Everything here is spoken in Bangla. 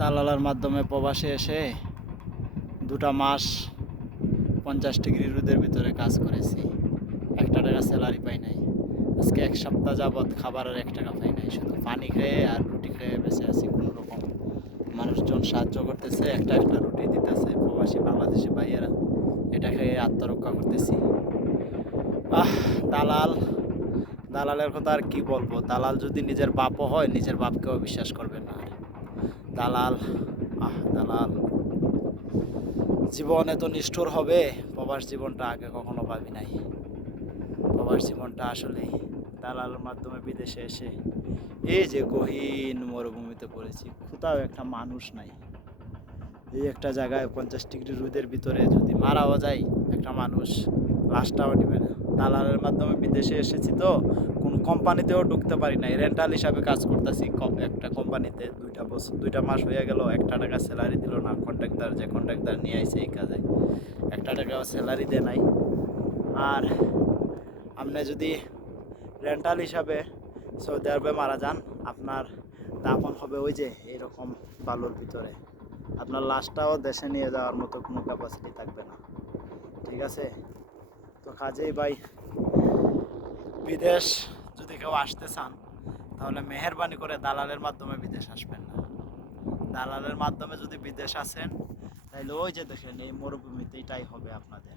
দালালের মাধ্যমে প্রবাসে এসে 2টা মাস 50 ডিগ্রি রোদের ভিতরে কাজ করেছি, 1 টাকা স্যালারি পাই নাই। আজকে 1 সপ্তাহ যাবৎ খাবারের 1 টাকা পাই নাই, শুধু পানি খেয়ে আর রুটি খেয়ে বেঁচে আছি কোনো রকম। মানুষজন সাহায্য করতেছে, একটা একটা রুটি দিতেছে, প্রবাসী বাংলাদেশি ভাইয়েরা এটা খেয়ে আত্মরক্ষা করতেছি। আহ দালাল, দালালের কথা আর কি বলবো। দালাল যদি নিজের বাপও হয়, নিজের বাপকেও বিশ্বাস করবেন না। আর দালাল, দালাল জীবন এত নিষ্ঠুর হবে, প্রবাস জীবনটা আগে কখনো ভাবি নাই। প্রবাস জীবনটা আসলেই দালালের মাধ্যমে বিদেশে এসে এই যে গহীন মরুভূমিতে পড়েছি, কোথাও একটা মানুষ নাই। এই একটা জায়গায় 50 ডিগ্রি রোদের ভিতরে যদি মারাও যায় একটা মানুষ, লাশটাও নেবে না। দালালের মাধ্যমে বিদেশে এসেছি তো কোনো কোম্পানিতেও ঢুকতে পারি নাই, রেন্টাল হিসাবে কাজ করতেছি একটা কোম্পানিতে। 2 মাস হয়ে গেল, 1 টাকা স্যালারি দিল না। কন্ট্রাক্টর যে কন্ট্রাক্টর নিয়ে আইছে এই কাজে 1 টাকাও স্যালারি দেয় নাই। আর আপনি যদি রেন্টাল হিসাবে সৌদি আরবে মারা যান, আপনার দাফন হবে ওই যে এরকম বালুর ভিতরে। আপনার লাশটাও দেশে নিয়ে যাওয়ার মতো কোনো ক্যাপাসিটি থাকবে না, ঠিক আছে? তো কাজেই ভাই, বিদেশ যদি কেউ আসতে চান তাহলে মেহেরবানি করে দালালের মাধ্যমে বিদেশ আসবেন না। দালালের মাধ্যমে যদি বিদেশ আসেন তাহলে ওই যে দেখেন এই মরুভূমিতে এটাই হবে আপনাদের।